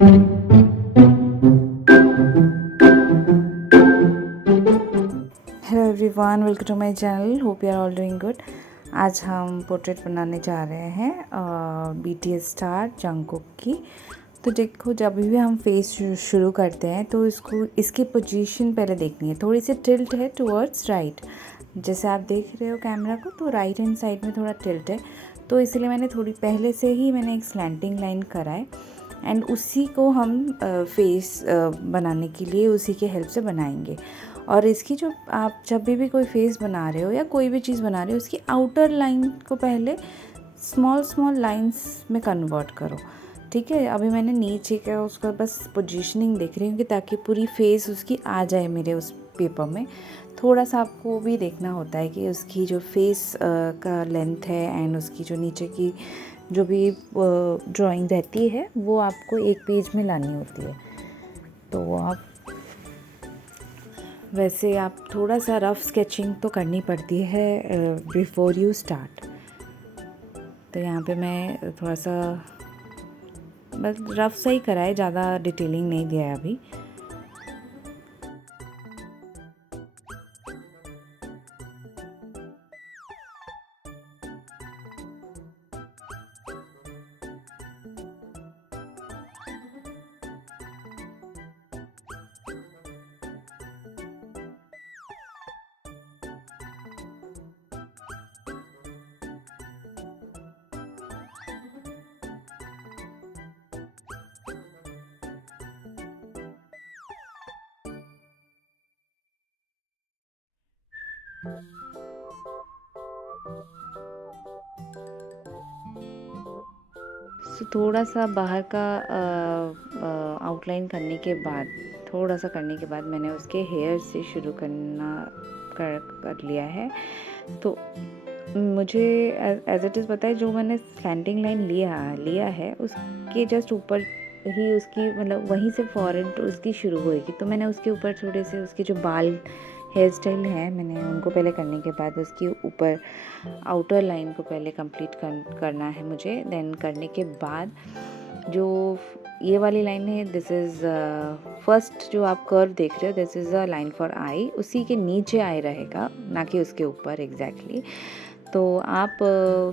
Hello everyone, welcome to my channel. Hope you are all doing good. आज हम portrait बनाने जा रहे हैं बीटीएस स्टार जंगकुक की। तो देखो, जब भी हम फेस शुरू करते हैं तो इसकी पोजीशन पहले देखनी है। थोड़ी सी टिल्ट है टुवर्ड्स राइट, जैसे आप देख रहे हो कैमरा को, तो राइट हैंड साइड में थोड़ा टिल्ट है। तो इसलिए मैंने थोड़ी पहले से ही एक स्लैंटिंग लाइन करा है एंड उसी को हम फेस बनाने के लिए उसी के हेल्प से बनाएंगे। और इसकी जो आप जब भी कोई फेस बना रहे हो या कोई भी चीज़ बना रहे हो, उसकी आउटर लाइन को पहले स्मॉल लाइंस में कन्वर्ट करो। ठीक है, अभी मैंने नीचे का उसका बस पोजीशनिंग देख रही हूँ कि ताकि पूरी फेस उसकी आ जाए मेरे उस पेपर में। थोड़ा सा आपको भी देखना होता है कि उसकी जो फेस का लेंथ है एंड उसकी जो नीचे की जो भी ड्राइंग रहती है वो आपको एक पेज में लानी होती है। तो आप वैसे आप थोड़ा सा रफ़ स्केचिंग तो करनी पड़ती है बिफोर यू स्टार्ट। तो यहाँ पे मैं थोड़ा सा बस रफ़ सा ही करा है, ज़्यादा डिटेलिंग नहीं दिया है अभी। सो थोड़ा सा बाहर का आउटलाइन करने के बाद, थोड़ा सा करने के बाद मैंने उसके हेयर से शुरू कर लिया है। तो मुझे एज इट इज़ पता है, जो मैंने स्लैंटिंग लाइन लिया है उसके जस्ट ऊपर ही उसकी वहीं से फॉरहेड उसकी शुरू होएगी। तो मैंने उसके ऊपर थोड़े से उसके जो बाल हेयर स्टाइल है, मैंने उनको पहले करने के बाद उसके ऊपर आउटर लाइन को पहले कंप्लीट करना है मुझे। देन करने के बाद जो ये वाली लाइन है, दिस इज़ फर्स्ट जो आप कर्व देख रहे हो, this is a line for I. उसी के नीचे आई रहेगा, ना कि उसके ऊपर एग्जैक्टली। तो आप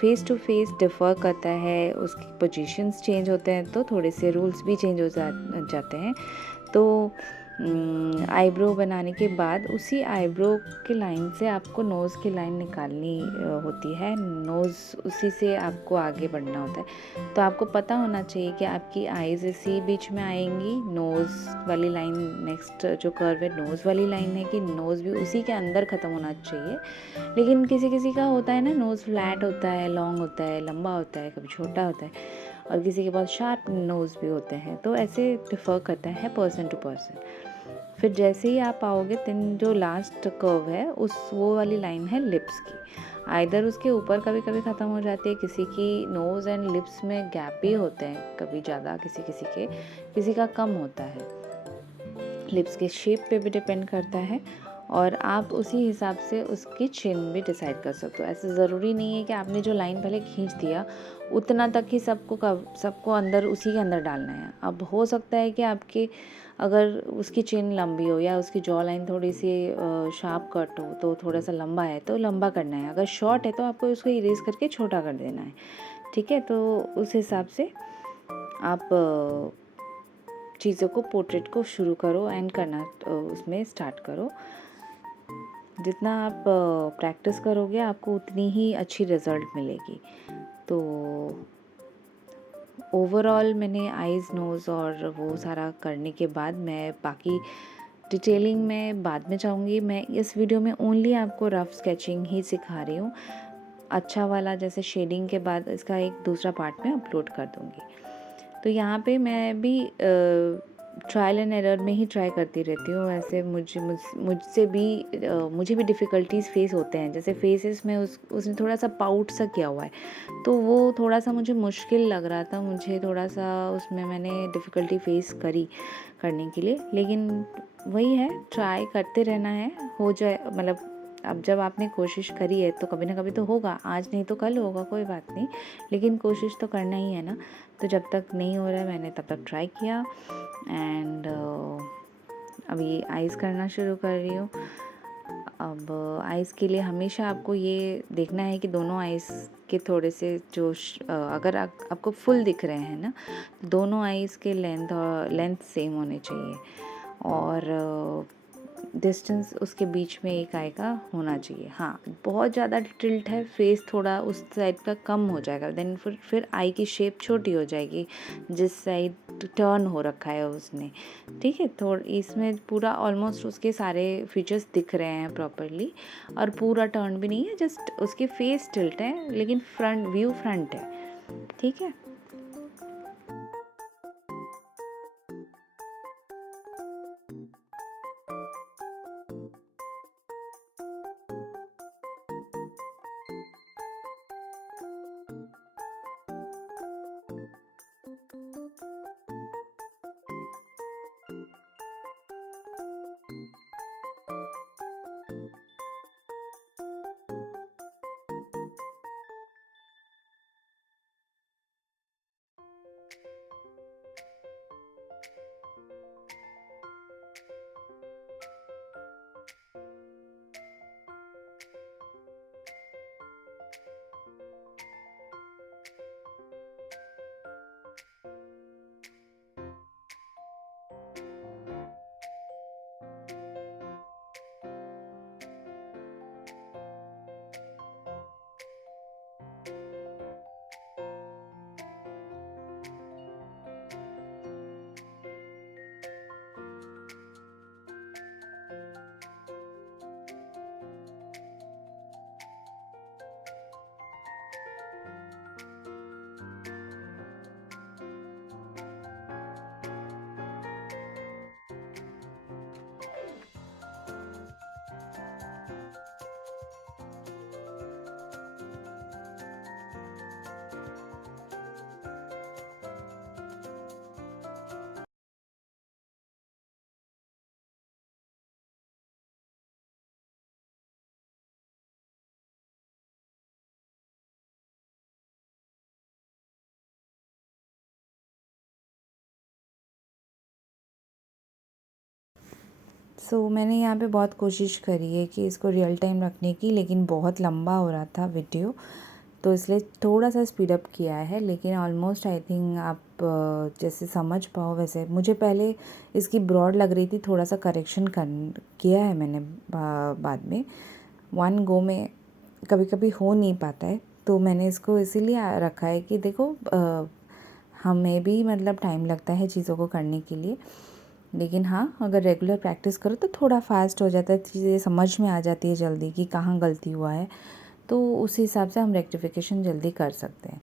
फेस टू फेस डिफ़र करता है, उसकी पोजीशंस चेंज होते हैं तो थोड़े से रूल्स भी चेंज हो जाते हैं। तो आईब्रो बनाने के बाद उसी आईब्रो के लाइन से आपको नोज़ की लाइन निकालनी होती है। नोज़ उसी से आपको आगे बढ़ना होता है। तो आपको पता होना चाहिए कि आपकी आईज़ इसी बीच में आएंगी, नोज़ वाली लाइन नेक्स्ट जो कर्व है नोज़ वाली लाइन है कि नोज़ भी उसी के अंदर ख़त्म होना चाहिए। लेकिन किसी किसी का होता है ना, नोज़ फ्लैट होता है, लॉन्ग होता है, लंबा होता है, कभी छोटा होता है, और किसी के पास शार्प नोज़ भी होते हैं। तो ऐसे डिफ़र करता है पर्सन टू पर्सन। फिर जैसे ही आप आओगे, दिन जो लास्ट कर्व है वो वाली लाइन है लिप्स की। आइदर उसके ऊपर कभी कभी ख़त्म हो जाती है, किसी की नोज़ एंड लिप्स में गैप भी होते हैं कभी ज़्यादा, किसी का कम होता है। लिप्स के शेप पे भी डिपेंड करता है, और आप उसी हिसाब से उसकी चिन भी डिसाइड कर सकते हो। ऐसे ज़रूरी नहीं है कि आपने जो लाइन पहले खींच दिया उतना तक ही सबको अंदर उसी के अंदर डालना है। अब हो सकता है कि आपके अगर उसकी चिन लंबी हो या उसकी जॉ लाइन थोड़ी सी शार्प कट हो, तो थोड़ा सा लंबा है तो लंबा करना है, अगर शॉर्ट है तो आपको उसको इरेज करके छोटा कर देना है। ठीक है, तो उस हिसाब से आप चीज़ों को, पोर्ट्रेट को शुरू करो एंड करना उसमें स्टार्ट करो। जितना आप प्रैक्टिस करोगे आपको उतनी ही अच्छी रिज़ल्ट मिलेगी। तो ओवरऑल मैंने आईज़, नोज़ और वो सारा करने के बाद मैं बाकी डिटेलिंग में बाद में जाऊँगी। मैं इस वीडियो में ओनली आपको रफ़ स्केचिंग ही सिखा रही हूँ। अच्छा वाला जैसे शेडिंग के बाद इसका एक दूसरा पार्ट मैं अपलोड कर दूँगी। तो यहाँ पे मैं भी ट्रायल एंड एरर में ही ट्राई करती रहती हूँ। ऐसे मुझे भी डिफ़िकल्टीज़ फेस होते हैं। जैसे फेसेस में उसने थोड़ा सा पाउट सा किया हुआ है, तो वो थोड़ा सा मुझे मुश्किल लग रहा था। मुझे थोड़ा सा उसमें मैंने डिफ़िकल्टी फेस करने के लिए, लेकिन वही है, ट्राई करते रहना है, हो जाए अब जब आपने कोशिश करी है तो कभी ना कभी तो होगा, आज नहीं तो कल होगा, कोई बात नहीं, लेकिन कोशिश तो करना ही है ना। तो जब तक नहीं हो रहा है मैंने तब तक ट्राई किया एंड अभी आइज़ करना शुरू कर रही हूँ। अब आइज़ के लिए हमेशा आपको ये देखना है कि दोनों आइज़ के थोड़े से जो अगर आपको फुल दिख रहे हैं ना, दोनों आइज़ के लेंथ सेम होने चाहिए और डिस्टेंस उसके बीच में एक आई का होना चाहिए। हाँ, बहुत ज़्यादा टिल्ट है, फेस थोड़ा उस साइड का कम हो जाएगा, देन फिर आई की शेप छोटी हो जाएगी जिस साइड टर्न हो रखा है उसने। ठीक है, थोड़ा इसमें पूरा ऑलमोस्ट उसके सारे फीचर्स दिख रहे हैं प्रॉपरली और पूरा टर्न भी नहीं है, जस्ट उसके फेस टिल्ट है लेकिन फ्रंट व्यू फ्रंट है। ठीक है। मैंने यहाँ पे बहुत कोशिश करी है कि इसको रियल टाइम रखने की, लेकिन बहुत लंबा हो रहा था वीडियो, तो इसलिए थोड़ा सा स्पीड अप किया है। लेकिन ऑलमोस्ट आई थिंक आप जैसे समझ पाओ वैसे। मुझे पहले इसकी ब्रॉड लग रही थी, थोड़ा सा करेक्शन किया है मैंने बाद में। वन गो में कभी कभी हो नहीं पाता है, तो मैंने इसको इसीलिए रखा है कि देखो हमें भी मतलब टाइम लगता है चीज़ों को करने के लिए, लेकिन हाँ, अगर रेगुलर प्रैक्टिस करो तो थोड़ा फास्ट हो जाता है, चीज़ें समझ में आ जाती है जल्दी कि कहाँ गलती हुआ है, तो उस हिसाब से हम रेक्टिफिकेशन जल्दी कर सकते हैं।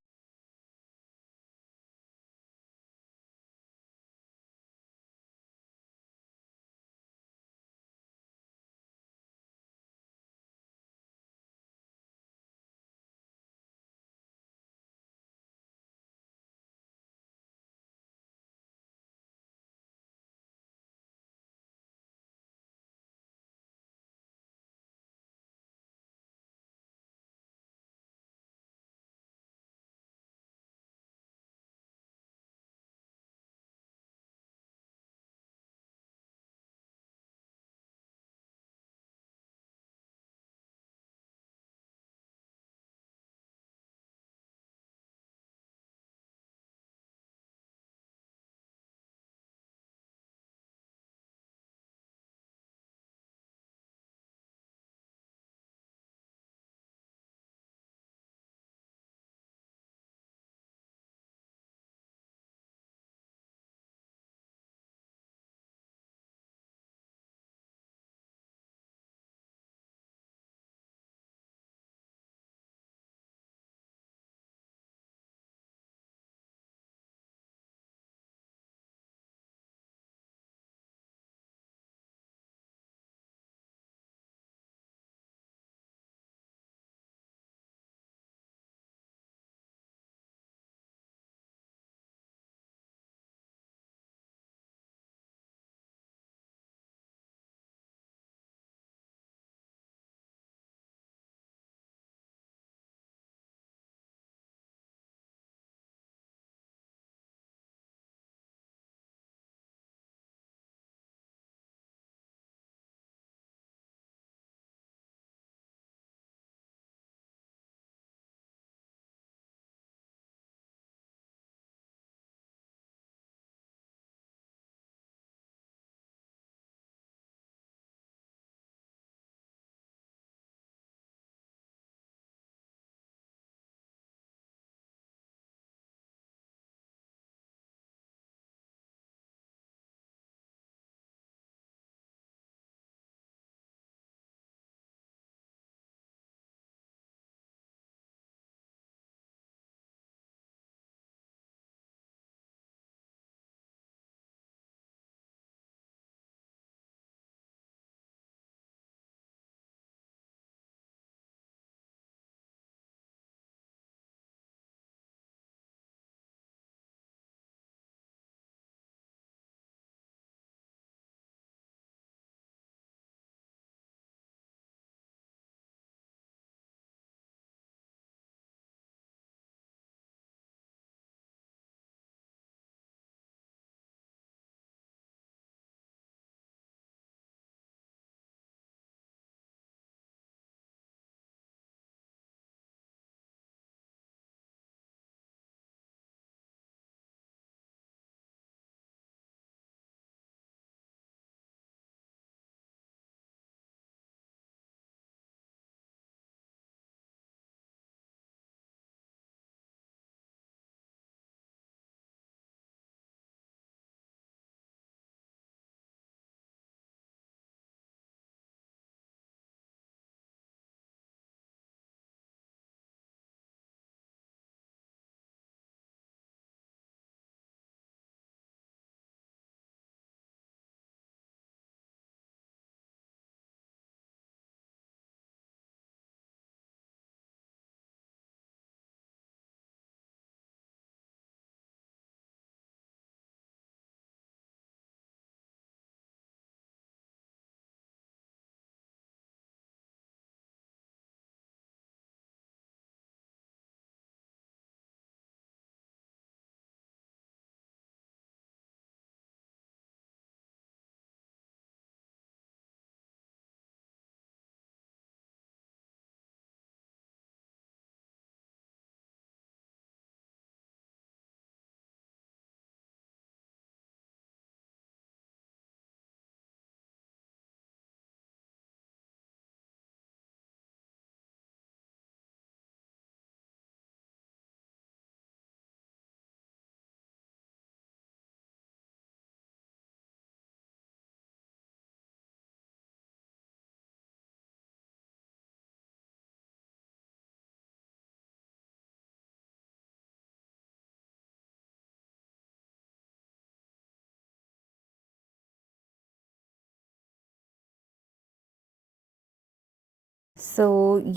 सो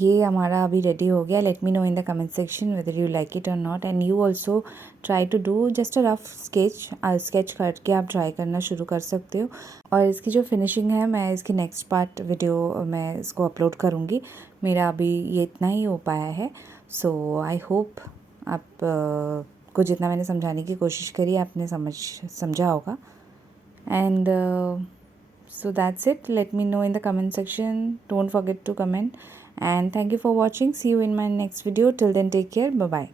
ये हमारा अभी रेडी हो गया. Let me know in the comment section whether you like it और not, and you also try to do just a rough sketch करके आप ट्राई करना शुरू कर सकते हो. और इसकी जो फिनिशिंग है, मैं इसकी नेक्स्ट पार्ट वीडियो मैं इसको अपलोड करूँगी. मेरा अभी ये इतना ही हो पाया है. सो आई होप आप को जितना मैंने समझाने की कोशिश करी आपने समझा होगा. And so that's it. Let me know in the comment section. Don't forget to comment, and thank you for watching. See you in my next video. Till then, take care. Bye bye.